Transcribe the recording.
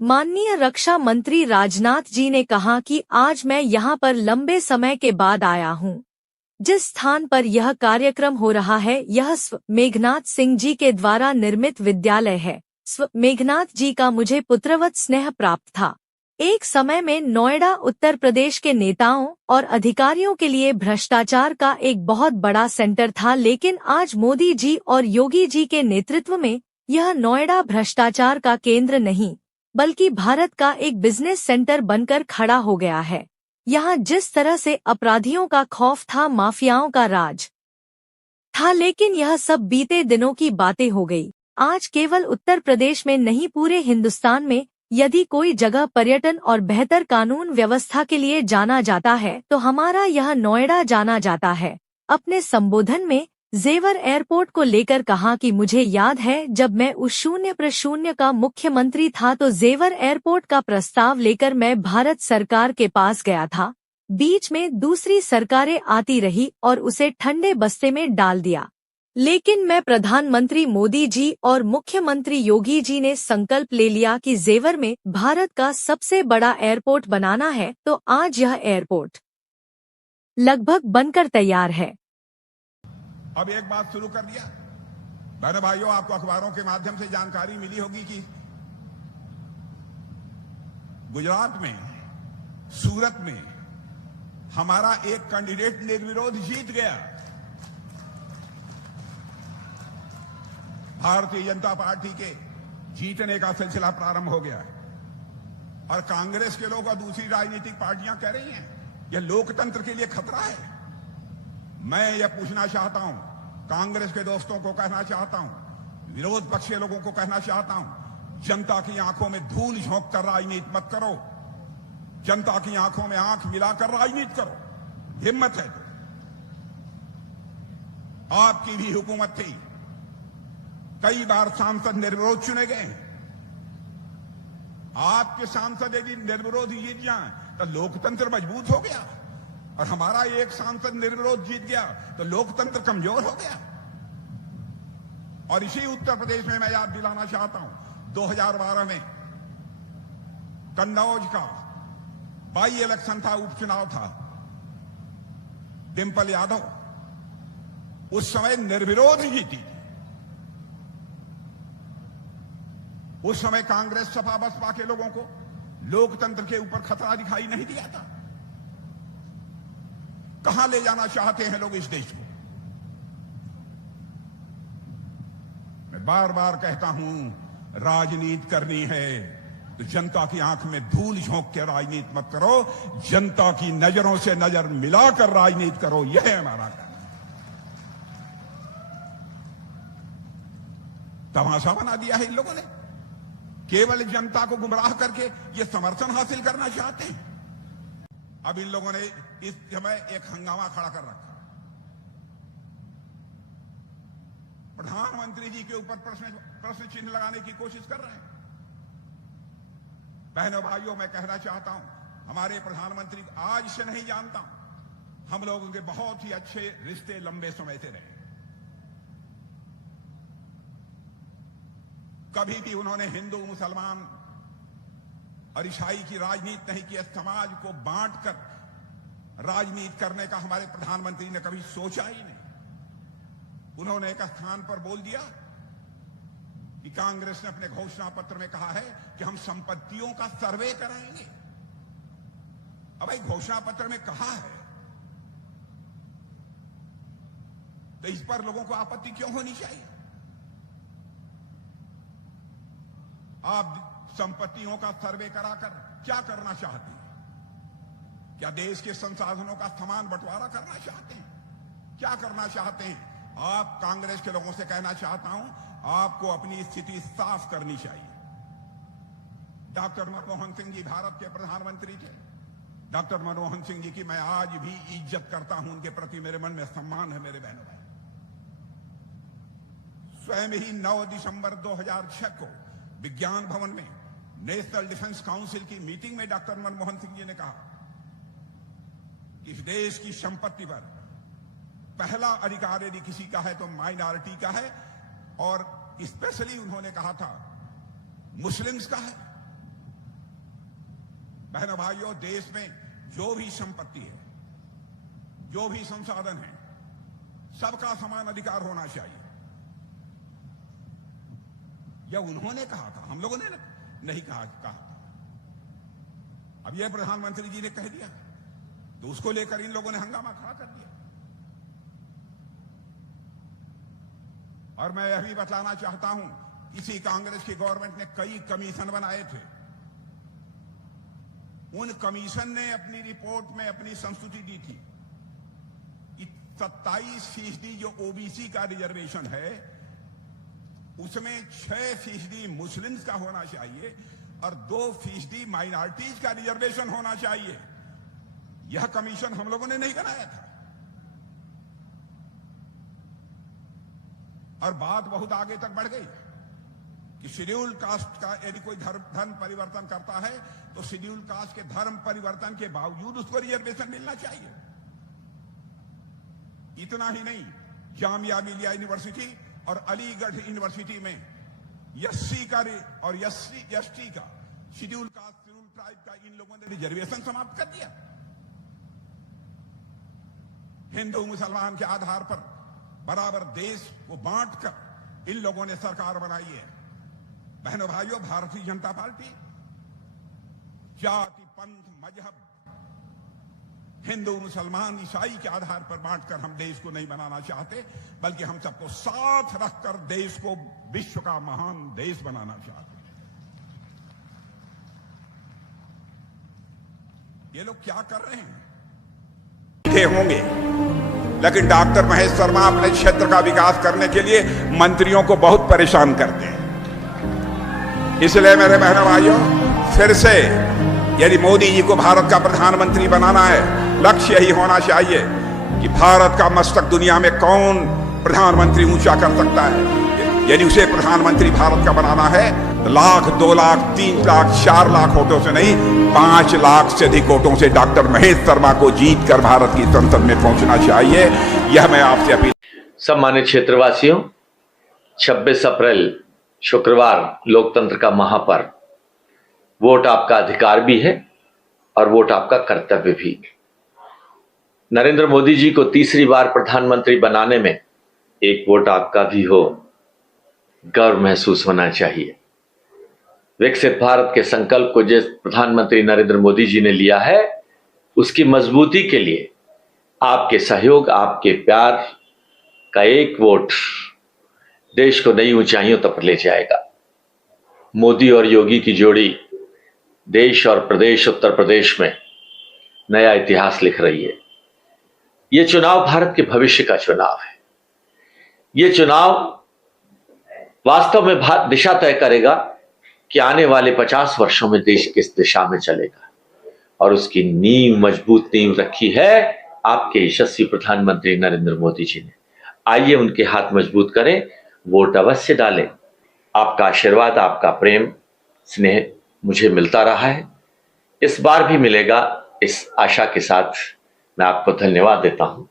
माननीय रक्षा मंत्री राजनाथ जी ने कहा कि आज मैं यहां पर लंबे समय के बाद आया हूं। जिस स्थान पर यह कार्यक्रम हो रहा है यह स्व मेघनाथ सिंह जी के द्वारा निर्मित विद्यालय है। स्व मेघनाथ जी का मुझे पुत्रवत स्नेह प्राप्त था। एक समय में नोएडा उत्तर प्रदेश के नेताओं और अधिकारियों के लिए भ्रष्टाचार का एक बहुत बड़ा सेंटर था, लेकिन आज मोदी जी और योगी जी के नेतृत्व में यह नोएडा भ्रष्टाचार का केंद्र नहीं बल्कि भारत का एक बिजनेस सेंटर बनकर खड़ा हो गया है। यहाँ जिस तरह से अपराधियों का खौफ था, माफियाओं का राज था, लेकिन यह सब बीते दिनों की बातें हो गई। आज केवल उत्तर प्रदेश में नहीं पूरे हिंदुस्तान में यदि कोई जगह पर्यटन और बेहतर कानून व्यवस्था के लिए जाना जाता है तो हमारा यह नोएडा जाना जाता है। अपने संबोधन में जेवर एयरपोर्ट को लेकर कहा कि मुझे याद है जब मैं उस 0% का मुख्यमंत्री था तो जेवर एयरपोर्ट का प्रस्ताव लेकर मैं भारत सरकार के पास गया था। बीच में दूसरी सरकारें आती रही और उसे ठंडे बस्ते में डाल दिया, लेकिन मैं प्रधानमंत्री मोदी जी और मुख्यमंत्री योगी जी ने संकल्प ले लिया कि जेवर में भारत का सबसे बड़ा एयरपोर्ट बनाना है, तो आज यह एयरपोर्ट लगभग बनकर तैयार है। अब एक बात शुरू कर दिया। बहनों भाइयों, आपको अखबारों के माध्यम से जानकारी मिली होगी कि गुजरात में, सूरत में हमारा एक कैंडिडेट निर्विरोध जीत गया। भारतीय जनता पार्टी के जीतने का सिलसिला प्रारंभ हो गया है और कांग्रेस के लोग और दूसरी राजनीतिक पार्टियां कह रही हैं यह लोकतंत्र के लिए खतरा है। मैं यह पूछना चाहता हूं, कांग्रेस के दोस्तों को कहना चाहता हूं, विरोध पक्ष के लोगों को कहना चाहता हूं, जनता की आंखों में धूल झोंक कर राजनीति मत करो। जनता की आंखों में आंख मिलाकर राजनीति करो। हिम्मत है तो आपकी भी हुकूमत थी, कई बार सांसद निर्विरोध चुने गए। आपके सांसद यदि निर्विरोध जीत जाएं तो लोकतंत्र मजबूत हो गया, और हमारा एक सांसद निर्विरोध जीत गया तो लोकतंत्र कमजोर हो गया। और इसी उत्तर प्रदेश में मैं याद दिलाना चाहता हूं, 2012 में कन्नौज का बाई इलेक्शन था, उपचुनाव था। डिंपल यादव उस समय निर्विरोध जीती। उस समय कांग्रेस सपा बसपा के लोगों को लोकतंत्र के ऊपर खतरा दिखाई नहीं दिया था। कहां ले जाना चाहते हैं लोग इस देश को? मैं बार बार कहता हूं, राजनीति करनी है तो जनता की आंख में धूल झोंक के राजनीति मत करो, जनता की नजरों से नजर मिलाकर राजनीति करो। यह है हमारा कहना। तमाशा बना दिया है इन लोगों ने। केवल जनता को गुमराह करके ये समर्थन हासिल करना चाहते हैं। अब इन लोगों ने इस समय एक हंगामा खड़ा कर रखा। प्रधानमंत्री जी के ऊपर प्रश्न चिन्ह लगाने की कोशिश कर रहे हैं। बहनों भाइयों, मैं कहना चाहता हूं, हमारे प्रधानमंत्री आज से नहीं जानता, हम लोगों के बहुत ही अच्छे रिश्ते लंबे समय से रहे। कभी भी उन्होंने हिंदू मुसलमान और ईसाई की राजनीति नहीं की। समाज को बांटकर राजनीति करने का हमारे प्रधानमंत्री ने कभी सोचा ही नहीं। उन्होंने एक स्थान पर बोल दिया कि कांग्रेस ने अपने घोषणा पत्र में कहा है कि हम संपत्तियों का सर्वे कराएंगे। अब भाई, घोषणा पत्र में कहा है तो इस पर लोगों को आपत्ति क्यों होनी चाहिए? आप संपत्तियों का सर्वे कराकर क्या करना चाहते हैं? क्या देश के संसाधनों का समान बंटवारा करना चाहते हैं? क्या करना चाहते हैं? आप कांग्रेस के लोगों से कहना चाहता हूं, आपको अपनी स्थिति साफ करनी चाहिए। डॉक्टर मनमोहन सिंह जी भारत के प्रधानमंत्री थे। डॉक्टर मनमोहन सिंह जी की मैं आज भी इज्जत करता हूं, उनके प्रति मेरे मन में सम्मान है। मेरे बहनों भाई, स्वयं ही 9 दिसंबर 2006 को विज्ञान भवन में नेशनल डिफेंस काउंसिल की मीटिंग में डॉक्टर मनमोहन सिंह जी ने कहा कि इस देश की संपत्ति पर पहला अधिकार यदि किसी का है तो माइनॉरिटी का है, और स्पेशली उन्होंने कहा था मुस्लिम्स का है। बहनों भाइयों, देश में जो भी संपत्ति है, जो भी संसाधन है, सबका समान अधिकार होना चाहिए। यह उन्होंने कहा था, हम लोगों ने नहीं कहा। अब यह प्रधानमंत्री जी ने कह दिया तो उसको लेकर इन लोगों ने हंगामा खड़ा कर दिया। और मैं यह भी बताना चाहता हूं, इसी कांग्रेस की गवर्नमेंट ने कई कमीशन बनाए थे। उन कमीशन ने अपनी रिपोर्ट में अपनी संस्तुति दी थी कि 27% जो ओबीसी का रिजर्वेशन है, उसमें 6% मुस्लिम्स का होना चाहिए और 2% माइनॉरिटीज का रिजर्वेशन होना चाहिए। यह कमीशन हम लोगों ने नहीं बनाया था। और बात बहुत आगे तक बढ़ गई कि शेड्यूल कास्ट का यदि कोई धर्म परिवर्तन करता है तो शेड्यूल कास्ट के धर्म परिवर्तन के बावजूद उसको रिजर्वेशन मिलना चाहिए। इतना ही नहीं, जामिया मिलिया यूनिवर्सिटी और अलीगढ़ यूनिवर्सिटी में एससी का और एसटी का, शेड्यूल कास्ट शेड्यूल ट्राइब का इन लोगों ने रिजर्वेशन समाप्त कर दिया। हिंदू मुसलमान के आधार पर बराबर देश को बांटकर इन लोगों ने सरकार बनाई है। बहनों भाइयों, भारतीय जनता पार्टी जाति, पंथ, मजहब, हिंदू मुसलमान ईसाई के आधार पर बांटकर हम देश को नहीं बनाना चाहते, बल्कि हम सबको साथ रखकर देश को विश्व का महान देश बनाना चाहते हैं। ये लोग क्या कर रहे हैं? होंगे, लेकिन डॉक्टर महेश शर्मा अपने क्षेत्र का विकास करने के लिए मंत्रियों को बहुत परेशान करते हैं। इसलिए मेरे बहनों भाइयों, फिर से यदि मोदी जी को भारत का प्रधानमंत्री बनाना है, लक्ष्य यही होना चाहिए कि भारत का मस्तक दुनिया में कौन प्रधानमंत्री ऊंचा कर सकता है। यदि उसे प्रधानमंत्री भारत का बनाना है तो 1,00,000, 2,00,000, 3,00,000, 4,00,000 वोटों से नहीं, 5,00,000 से अधिक वोटों से डॉक्टर महेश शर्मा को जीतकर भारत की संसद में पहुंचना चाहिए। यह मैं आपसे अपील। सम्मानित क्षेत्रवासियों, 26 अप्रैल शुक्रवार लोकतंत्र का महापर्व। वोट आपका अधिकार भी है और वोट आपका कर्तव्य भी। नरेंद्र मोदी जी को तीसरी बार प्रधानमंत्री बनाने में एक वोट आपका भी हो, गर्व महसूस होना चाहिए। विकसित भारत के संकल्प को जिस प्रधानमंत्री नरेंद्र मोदी जी ने लिया है, उसकी मजबूती के लिए आपके सहयोग, आपके प्यार का एक वोट देश को नई ऊंचाइयों तक ले जाएगा। मोदी और योगी की जोड़ी देश और प्रदेश उत्तर प्रदेश में नया इतिहास लिख रही है। यह चुनाव भारत के भविष्य का चुनाव है। यह चुनाव वास्तव में दिशा तय करेगा कि आने वाले 50 वर्षों में देश किस दिशा में चलेगा, और उसकी नींव, मजबूत नींव रखी है आपके यशस्वी प्रधानमंत्री नरेंद्र मोदी जी ने। आइए उनके हाथ मजबूत करें, वोट अवश्य डालें। आपका आशीर्वाद, आपका प्रेम, स्नेह मुझे मिलता रहा है, इस बार भी मिलेगा। इस आशा के साथ मैं आपको धन्यवाद देता हूं।